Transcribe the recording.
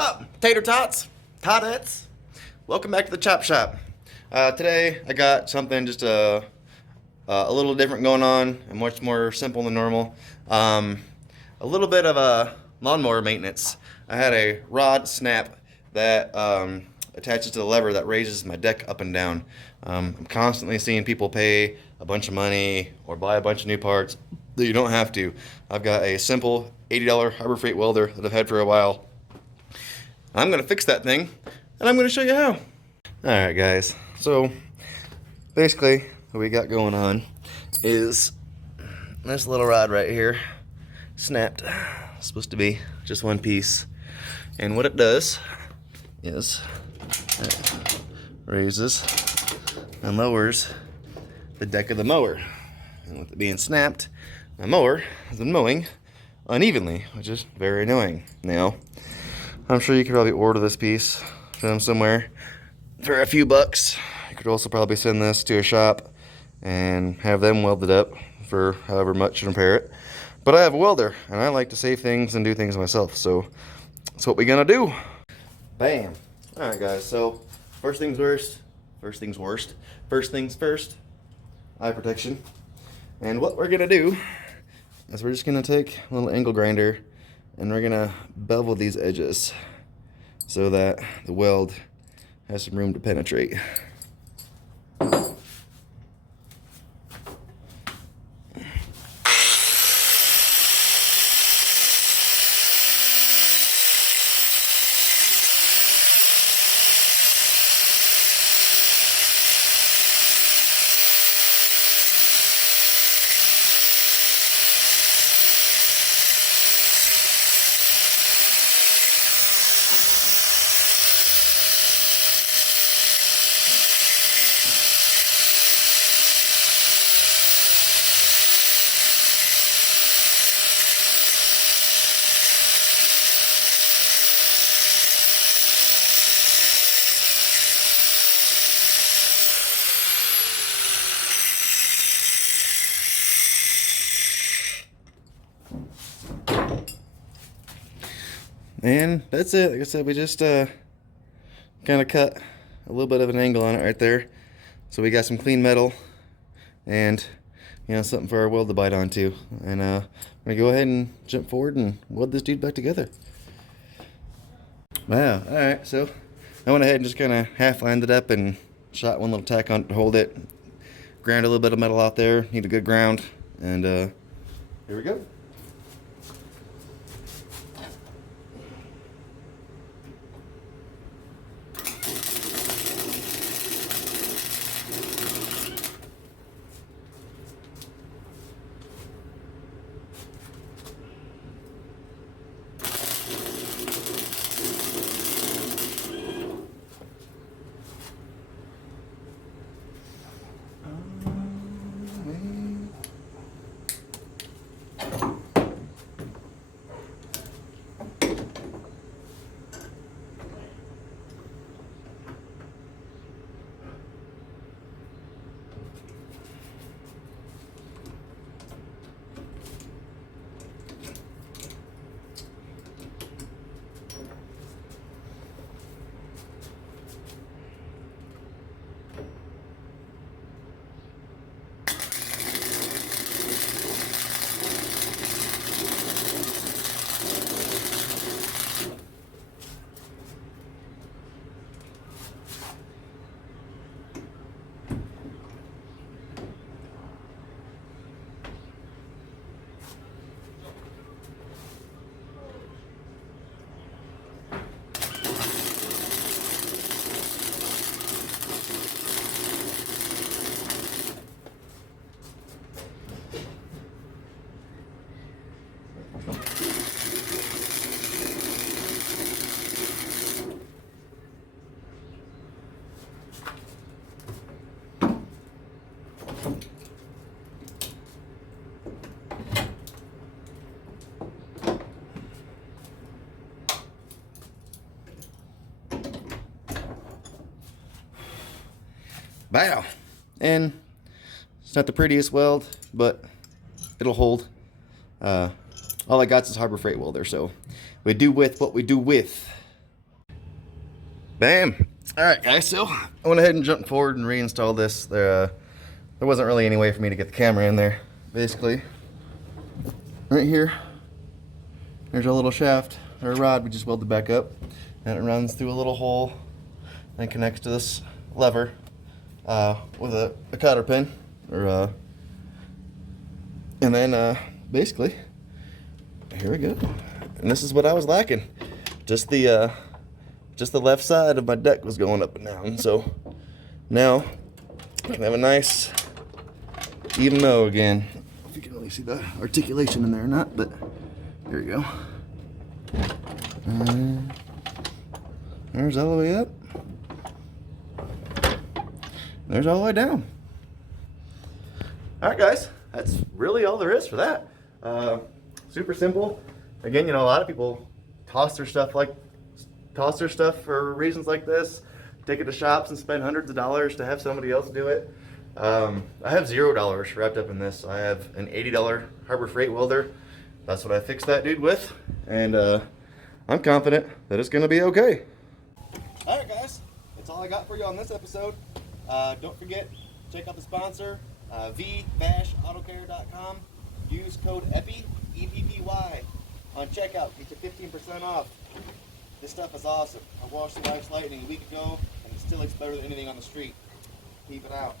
up, tater tots, totettes? Welcome back to the chop shop. Today I got something just a little different going on and much more simple than normal. A little bit of a lawnmower maintenance. I had a rod snap that attaches to the lever that raises my deck up and down. I'm constantly seeing people pay a bunch of money or buy a bunch of new parts that you don't have to. I've got a simple $80 Harbor Freight welder that I've had for a while. I'm going to fix that thing and I'm going to show you how. Alright guys, so basically what we got going on is this little rod right here snapped. It's supposed to be just one piece, and what it does is it raises and lowers the deck of the mower, and with it being snapped, my mower has been mowing unevenly, which is very annoying. Now I'm sure you could probably order this piece from somewhere for a few bucks. You could also probably send this to a shop and have them weld it up for however much to repair it. But I have a welder and I like to save things and do things myself, so that's what we're gonna do. Bam. Alright guys, so first things first, eye protection. And what we're gonna do is we're just gonna take a little angle grinder and we're gonna bevel these edges so that the weld has some room to penetrate. And that's it. Like I said, we just kind of cut a little bit of an angle on it right there. So we got some clean metal and, you know, something for our weld to bite onto. And I'm going to go ahead and jump forward and weld this dude back together. Wow. Alright, so I went ahead and just kind of half lined it up and shot one little tack on it to hold it. Ground a little bit of metal out there. Need a good ground. And here we go. Bow. And it's not the prettiest weld, but it'll hold. All I got is Harbor Freight welder, so we do with what we do with. Bam. All right, guys, so I went ahead and jumped forward and reinstalled this. There wasn't really any way for me to get the camera in there. Basically, right here, there's a little shaft or rod we just welded back up, and it runs through a little hole and connects to this lever with a cotter pin, and then basically, here we go. And this is what I was lacking. Just the left side of my deck was going up and down. So now I can have a nice even mow again. If you can really see the articulation in there or not, but there you go. There's all the way up. There's all the way down. All right, guys, that's really all there is for that. Super simple. Again, you know, a lot of people toss their stuff for reasons like this. Take it to shops and spend hundreds of dollars to have somebody else do it. I have $0 wrapped up in this. I have an $80 Harbor Freight welder. That's what I fixed that dude with, and I'm confident that it's going to be okay. All right, guys, that's all I got for you on this episode. Don't forget, check out the sponsor, v-autocare.com. Use code Eppy, E-P-P-Y, on checkout. Get you 15% off. This stuff is awesome. I washed the wife's Lightning a week ago, and it still looks better than anything on the street. Keep it out.